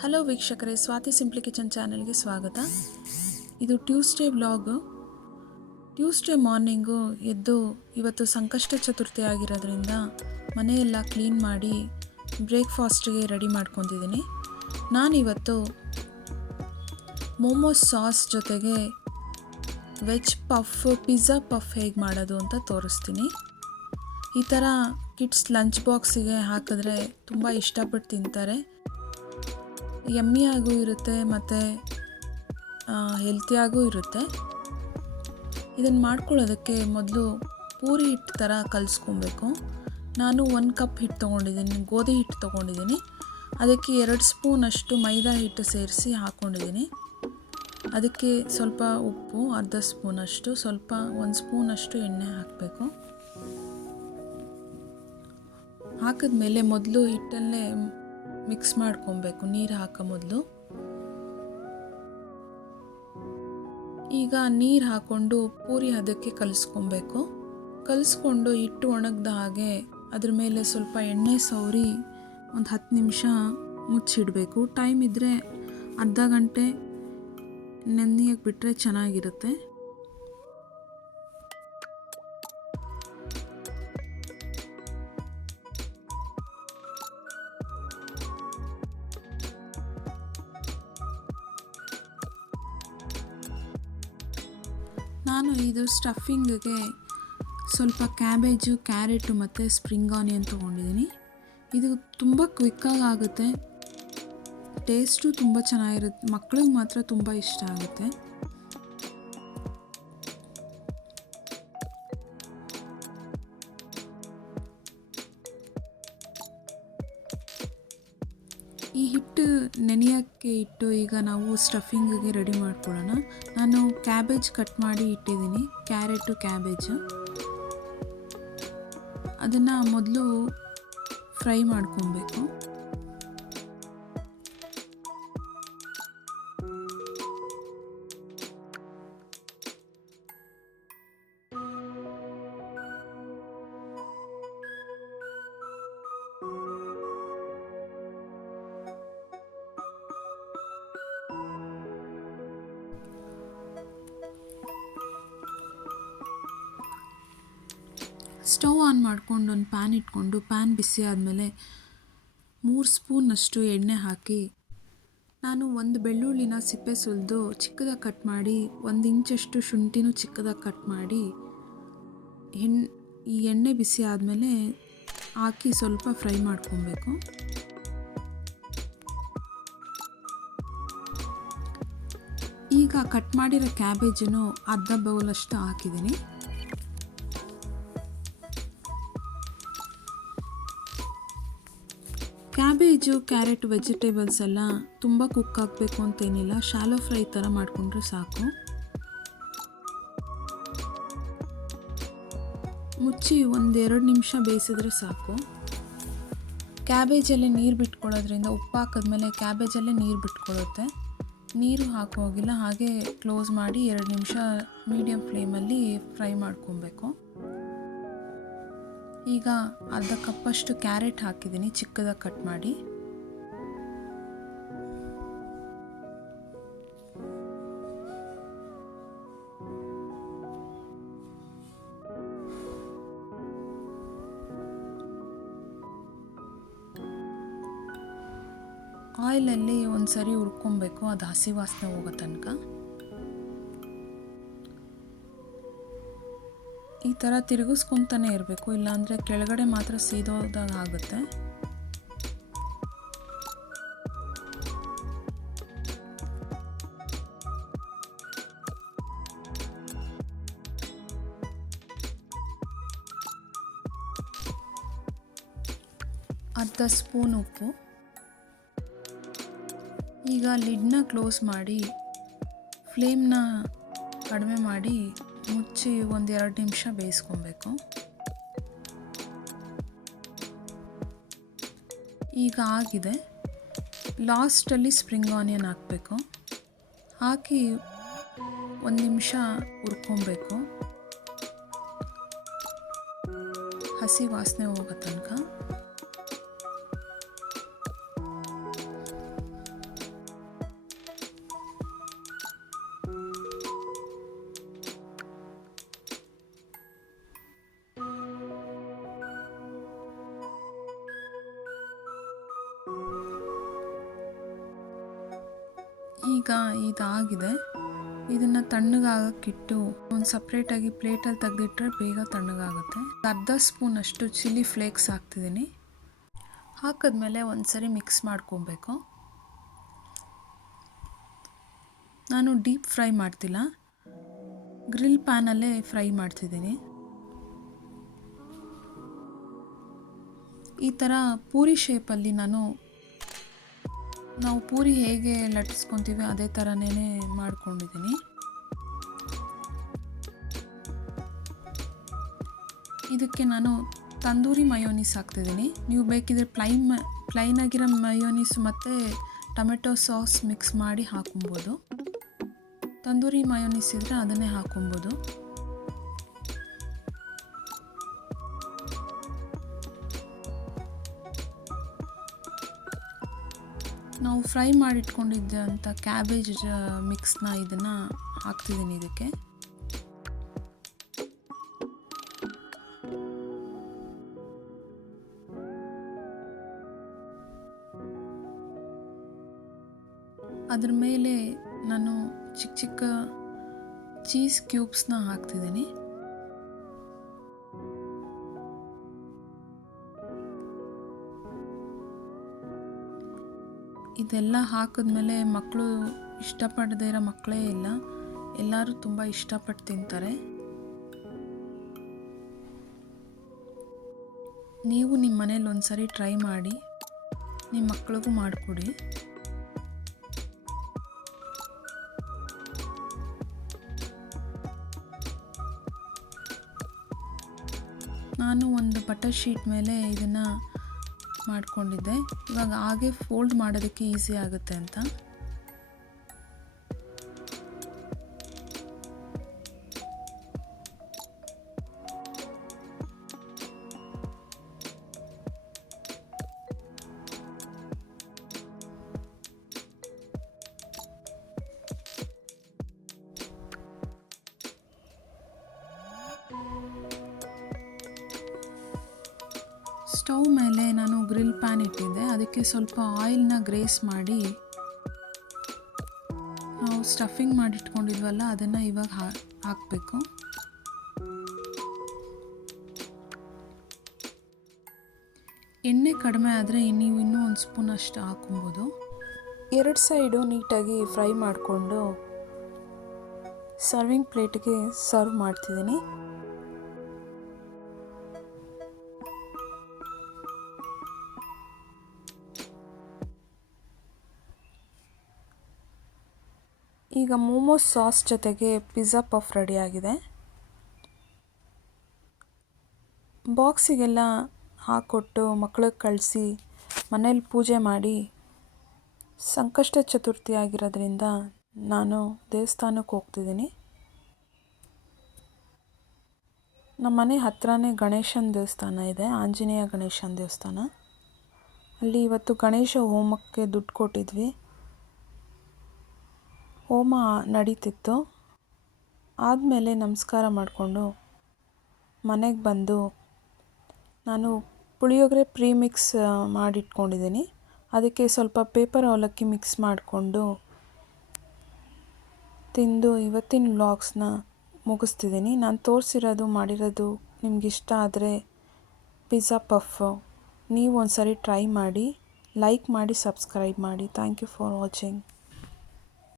Hello ವೀಕ್ಷಕರೇ, Swati simply kitchen ಚಾನೆಲ್ಗೆ ಸ್ವಾಗತ. ಇದು ಟ್ಯೂಸ್ಡೇ ವ್ಲಾಗ್. ಟ್ಯೂಸ್ಡೇ ಮಾರ್ನಿಂಗು ಎದ್ದು ಇವತ್ತು ಸಂಕಷ್ಟ ಚತುರ್ಥಿ ಆಗಿರೋದ್ರಿಂದ ಮನೆಯೆಲ್ಲ ಕ್ಲೀನ್ ಮಾಡಿ ಬ್ರೇಕ್ಫಾಸ್ಟ್ಗೆ ರೆಡಿ ಮಾಡ್ಕೊತಿದ್ದೀನಿ. ನಾನಿವತ್ತು ಮೋಮೋಸ್ ಸಾಸ್ ಜೊತೆಗೆ ವೆಜ್ ಪಫ್, ಪಿಜ್ಜಾ ಪಫ್ ಹೇಗೆ ಮಾಡೋದು ಅಂತ ತೋರಿಸ್ತೀನಿ. ಈ ಥರ ಕಿಡ್ಸ್ ಲಂಚ್ ಬಾಕ್ಸಿಗೆ ಹಾಕಿದ್ರೆ ತುಂಬ ಇಷ್ಟಪಟ್ಟು ತಿಂತಾರೆ. ಯಮ್ಮಿಯಾಗೂ ಇರುತ್ತೆ ಮತ್ತು ಹೆಲ್ತಿಯಾಗೂ ಇರುತ್ತೆ. ಇದನ್ನು ಮಾಡ್ಕೊಳ್ಳೋದಕ್ಕೆ ಮೊದಲು ಪೂರಿ ಹಿಟ್ಟು ಥರ ಕಲಿಸ್ಕೊಬೇಕು. ನಾನು 1 ಕಪ್ ಹಿಟ್ಟು ತೊಗೊಂಡಿದ್ದೀನಿ, ಗೋಧಿ ಹಿಟ್ಟು ತೊಗೊಂಡಿದ್ದೀನಿ. ಅದಕ್ಕೆ 2 ಸ್ಪೂನಷ್ಟು ಮೈದಾ ಹಿಟ್ಟು ಸೇರಿಸಿ ಹಾಕ್ಕೊಂಡಿದ್ದೀನಿ. ಅದಕ್ಕೆ ಸ್ವಲ್ಪ ಉಪ್ಪು, ಅರ್ಧ ಸ್ಪೂನಷ್ಟು, 1 ಸ್ಪೂನಷ್ಟು ಎಣ್ಣೆ ಹಾಕಬೇಕು. ಹಾಕಿದ್ಮೇಲೆ ಮೊದಲು ಹಿಟ್ಟಲ್ಲೇ ಮಿಕ್ಸ್ ಮಾಡ್ಕೊಬೇಕು, ನೀರು ಹಾಕೋ ಮೊದಲು. ಈಗ ನೀರು ಹಾಕ್ಕೊಂಡು ಪೂರಿ ಅದಕ್ಕೆ ಕಲಿಸ್ಕೊಬೇಕು. ಕಲಿಸ್ಕೊಂಡು ಹಿಟ್ಟು ಒಣಗ್ದ ಹಾಗೆ ಅದ್ರ ಮೇಲೆ ಸ್ವಲ್ಪ ಎಣ್ಣೆ ಸವರಿ ಒಂದು 10 ನಿಮಿಷ ಮುಚ್ಚಿಡಬೇಕು. ಟೈಮ್ ಇದ್ದರೆ ಅರ್ಧ ಗಂಟೆ ನೆನೆಯಕ್ಕೆ ಬಿಟ್ಟರೆ ಚೆನ್ನಾಗಿರುತ್ತೆ. ನಾನು ಇದು ಸ್ಟಫಿಂಗಿಗೆ ಸ್ವಲ್ಪ ಕ್ಯಾಬೇಜು, ಕ್ಯಾರೆಟು ಮತ್ತು ಸ್ಪ್ರಿಂಗ್ ಆನಿಯನ್ ತೊಗೊಂಡಿದ್ದೀನಿ. ಇದು ತುಂಬ ಕ್ವಿಕ್ಕಾಗಿ ಆಗುತ್ತೆ, ಟೇಸ್ಟು ತುಂಬ ಚೆನ್ನಾಗಿರುತ್ತೆ, ಮಕ್ಕಳಿಗೆ ಮಾತ್ರ ತುಂಬ ಇಷ್ಟ ಆಗುತ್ತೆ. ಈ ಹಿಟ್ಟು ನೆನೆಯೋಕ್ಕೆ ಇಟ್ಟು ಈಗ ನಾವು ಸ್ಟಫಿಂಗಿಗೆ ರೆಡಿ ಮಾಡ್ಕೊಳ್ಳೋಣ. ನಾನು ಕ್ಯಾಬೇಜ್ ಕಟ್ ಮಾಡಿ ಇಟ್ಟಿದ್ದೀನಿ, ಕ್ಯಾರೆಟು, ಕ್ಯಾಬೇಜು. ಅದನ್ನು ಮೊದಲು ಫ್ರೈ ಮಾಡ್ಕೊಬೇಕು. ಸ್ಟವ್ ಆನ್ ಮಾಡ್ಕೊಂಡು ಒಂದು ಪ್ಯಾನ್ ಇಟ್ಕೊಂಡು, ಪ್ಯಾನ್ ಬಿಸಿ ಆದಮೇಲೆ 3 ಸ್ಪೂನಷ್ಟು ಎಣ್ಣೆ ಹಾಕಿ, ನಾನು 1 ಬೆಳ್ಳುಳ್ಳಿನ ಸಿಪ್ಪೆ ಸುಲಿದು ಚಿಕ್ಕದಾಗಿ ಕಟ್ ಮಾಡಿ, 1 ಇಂಚಷ್ಟು ಶುಂಠಿನೂ ಚಿಕ್ಕದಾಗಿ ಕಟ್ ಮಾಡಿ ಈ ಎಣ್ಣೆ ಬಿಸಿ ಆದಮೇಲೆ ಹಾಕಿ ಸ್ವಲ್ಪ ಫ್ರೈ ಮಾಡ್ಕೊಬೇಕು. ಈಗ ಕಟ್ ಮಾಡಿರೋ ಕ್ಯಾಬೇಜನ್ನು ಅರ್ಧ ಬೌಲಷ್ಟು ಹಾಕಿದ್ದೀನಿ. ಕ್ಯಾಬೇಜು, ಕ್ಯಾರೆಟ್, ವೆಜಿಟೇಬಲ್ಸ್ ಎಲ್ಲ ತುಂಬ ಕುಕ್ ಆಗಬೇಕು ಅಂತೇನಿಲ್ಲ, ಶಾಲೋ ಫ್ರೈ ಥರ ಮಾಡಿಕೊಂಡ್ರೆ ಸಾಕು. ಮುಚ್ಚಿ 1-2 ನಿಮಿಷ ಬೇಯಿಸಿದ್ರೆ ಸಾಕು. ಕ್ಯಾಬೇಜಲ್ಲೇ ನೀರು ಬಿಟ್ಕೊಳ್ಳೋದ್ರಿಂದ, ಉಪ್ಪು ಹಾಕಿದ್ಮೇಲೆ ಕ್ಯಾಬೇಜಲ್ಲೇ ನೀರು ಬಿಟ್ಕೊಳ್ಳುತ್ತೆ. ನೀರು ಹಾಕೋಗಿಲ್ಲ, ಹಾಗೆ ಕ್ಲೋಸ್ ಮಾಡಿ 2 ನಿಮಿಷ ಮೀಡಿಯಮ್ ಫ್ಲೇಮಲ್ಲಿ ಫ್ರೈ ಮಾಡ್ಕೊಬೇಕು. ಈಗ ಅರ್ಧ ಕಪ್ಪಷ್ಟು ಕ್ಯಾರೆಟ್ ಹಾಕಿದ್ದೀನಿ, ಚಿಕ್ಕದಾಗಿ ಕಟ್ ಮಾಡಿ. ಆಯಿಲಲ್ಲಿ ಒಂದು ಸರಿ ಹುರ್ಕೊಬೇಕು, ಅದು ಹಸಿ ವಾಸನೆ ಹೋಗೋ ತನಕ. ಈ ಥರ ತಿರುಗಿಸ್ಕೊತಾನೆ ಇರಬೇಕು, ಇಲ್ಲಾಂದರೆ ಕೆಳಗಡೆ ಮಾತ್ರ ಸೀದೋದಾಗ ಆಗುತ್ತೆ. ಅರ್ಧ ಸ್ಪೂನ್ ಉಪ್ಪು. ಈಗ ಲಿಡ್ನ ಕ್ಲೋಸ್ ಮಾಡಿ ಫ್ಲೇಮ್ನ ಕಡಿಮೆ ಮಾಡಿ ಮುಚ್ಚಿ 1-2 ನಿಮಿಷ ಬೇಯಿಸ್ಕೊಬೇಕು. ಈಗ ಆಗಿದೆ. ಲಾಸ್ಟಲ್ಲಿ ಸ್ಪ್ರಿಂಗ್ ಆನಿಯನ್ ಹಾಕಬೇಕು. ಹಾಕಿ 1 ನಿಮಿಷ ಹುರ್ಕೊಬೇಕು, ಹಸಿ ವಾಸನೆ ಹೋಗೋ ತನಕ. ಈಗ ಇದಾಗಿದೆ. ಇದನ್ನು ತಣ್ಣಗಾಗಕ್ಕಿಟ್ಟು ಒಂದು ಸಪ್ರೇಟಾಗಿ ಪ್ಲೇಟಲ್ಲಿ ತೆಗೆದಿಟ್ಟರೆ ಬೇಗ ತಣ್ಣಗಾಗುತ್ತೆ. ಅರ್ಧ ಸ್ಪೂನಷ್ಟು ಚಿಲ್ಲಿ ಫ್ಲೇಕ್ಸ್ ಹಾಕ್ತಿದ್ದೀನಿ. ಹಾಕಿದ್ಮೇಲೆ ಒಂದು ಸರಿ ಮಿಕ್ಸ್ ಮಾಡ್ಕೊಬೇಕು. ನಾನು ಡೀಪ್ ಫ್ರೈ ಮಾಡ್ತಿಲ್ಲ, ಗ್ರಿಲ್ ಪ್ಯಾನಲ್ಲೇ ಫ್ರೈ ಮಾಡ್ತಿದ್ದೀನಿ. ಈ ಥರ ಪೂರಿ ಶೇಪಲ್ಲಿ ನಾವು ಪೂರಿ ಹೇಗೆ ಲಟ್ಟಿಸ್ಕೊತೀವಿ ಅದೇ ಥರನೇ ಮಾಡ್ಕೊಂಡಿದ್ದೀನಿ. ಇದಕ್ಕೆ ನಾನು ತಂದೂರಿ ಮಯೋನೀಸ್ ಹಾಕ್ತಿದ್ದೀನಿ. ನೀವು ಬೇಕಿದ್ರೆ ಪ್ಲೈನ್ ಆಗಿರೋ ಮಯೋನೀಸ್ ಮತ್ತು ಟೊಮೆಟೊ ಸಾಸ್ ಮಿಕ್ಸ್ ಮಾಡಿ ಹಾಕೊಬೋದು. ತಂದೂರಿ ಮಯೋನೀಸ್ ಇದ್ದರೆ ಅದನ್ನೇ ಹಾಕೊಬೋದು. ನಾವು ಫ್ರೈ ಮಾಡಿಟ್ಕೊಂಡಿದ್ದಂಥ ಕ್ಯಾಬೇಜ್ ಮಿಕ್ಸ್ನ ಇದನ್ನು ಹಾಕ್ತಿದ್ದೀನಿ ಇದಕ್ಕೆ. ಅದ್ರ ಮೇಲೆ ನಾನು ಚಿಕ್ಕ ಚಿಕ್ಕ ಚೀಸ್ ಕ್ಯೂಬ್ಸ್ನ ಹಾಕ್ತಿದ್ದೀನಿ. ಇದೆಲ್ಲ ಹಾಕಿದ್ಮೇಲೆ ಮಕ್ಕಳು ಇಷ್ಟಪಡದೇ ಇರೋ ಮಕ್ಕಳೇ ಇಲ್ಲ, ಎಲ್ಲರೂ ತುಂಬ ಇಷ್ಟಪಟ್ಟು ತಿಂತಾರೆ. ನೀವು ನಿಮ್ಮ ಮನೇಲಿ ಒಂದು ಸರಿ ಟ್ರೈ ಮಾಡಿ, ನಿಮ್ಮ ಮಕ್ಕಳಿಗೂ ಮಾಡಿಕೊಡಿ. ನಾನು ಒಂದು ಬಟರ್ ಶೀಟ್ ಮೇಲೆ ಇದನ್ನು ಮಾಡಿಕೊಂಡಿದ್ದೆ. ಇವಾಗ ಹಾಗೆ ಫೋಲ್ಡ್ ಮಾಡೋದಕ್ಕೆ ಈಸಿ ಆಗುತ್ತೆ ಅಂತ. ಸ್ಟವ್ ಮೇಲೆ ನಾನು ಗ್ರಿಲ್ ಪ್ಯಾನ್ ಇಟ್ಟಿದ್ದೆ. ಅದಕ್ಕೆ ಸ್ವಲ್ಪ ಆಯಿಲ್ನ ಗ್ರೇಸ್ ಮಾಡಿ ನಾವು ಸ್ಟಫಿಂಗ್ ಮಾಡಿಟ್ಕೊಂಡಿದ್ವಲ್ಲ ಅದನ್ನು ಇವಾಗ ಹಾಕಬೇಕು. ಎಣ್ಣೆ ಕಡಿಮೆ ಆದರೆ ನೀವು ಇನ್ನೂ ಒಂದು ಸ್ಪೂನ್ ಅಷ್ಟು ಹಾಕೊಬೋದು. 2 ಸೈಡು ನೀಟಾಗಿ ಫ್ರೈ ಮಾಡಿಕೊಂಡು ಸರ್ವಿಂಗ್ ಪ್ಲೇಟ್ಗೆ ಸರ್ವ್ ಮಾಡ್ತಿದ್ದೀನಿ. ಈಗ ಮೋಮೋಸ್ ಸಾಸ್ ಜೊತೆಗೆ ಪಿಜ್ಜಾ ಪಫ್ ರೆಡಿಯಾಗಿದೆ. ಬಾಕ್ಸಿಗೆಲ್ಲ ಹಾಕ್ಕೊಟ್ಟು ಮಕ್ಕಳಿಗೆ ಕಳಿಸಿ ಮನೇಲಿ ಪೂಜೆ ಮಾಡಿ, ಸಂಕಷ್ಟ ಚತುರ್ಥಿ ಆಗಿರೋದ್ರಿಂದ ನಾನು ದೇವಸ್ಥಾನಕ್ಕೆ ಹೋಗ್ತಿದ್ದೀನಿ. ನಮ್ಮ ಮನೆ ಹತ್ರನೇ ಗಣೇಶನ ದೇವಸ್ಥಾನ ಇದೆ, ಆಂಜನೇಯ ಗಣೇಶನ ದೇವಸ್ಥಾನ. ಅಲ್ಲಿ ಇವತ್ತು ಗಣೇಶ ಹೋಮಕ್ಕೆ ದುಡ್ಡು ಕೊಟ್ಟಿದ್ವಿ. ಹೋಮ ನಡೀತಿತ್ತು. ಆದಮೇಲೆ ನಮಸ್ಕಾರ ಮಾಡಿಕೊಂಡು ಮನೆಗೆ ಬಂದು ನಾನು ಪುಳಿಯೋಗರೆ ಪ್ರೀಮಿಕ್ಸ್ ಮಾಡಿಟ್ಕೊಂಡಿದ್ದೀನಿ. ಅದಕ್ಕೆ ಸ್ವಲ್ಪ ಪೇಪರ್ ಅವಲಕ್ಕಿ ಮಿಕ್ಸ್ ಮಾಡಿಕೊಂಡು ತಿಂದು ಇವತ್ತಿನ ವ್ಲಾಗ್ಸ್ನ ಮುಗಿಸ್ತಿದ್ದೀನಿ. ನಾನು ತೋರಿಸಿರೋದು ಮಾಡಿರೋದು ನಿಮಗಿಷ್ಟ ಆದರೆ ಪಿಜ್ಜಾ ಪಫ್ ನೀವು ಒಂದು ಸರಿ ಟ್ರೈ ಮಾಡಿ, ಲೈಕ್ ಮಾಡಿ, ಸಬ್ಸ್ಕ್ರೈಬ್ ಮಾಡಿ. Thank you for watching.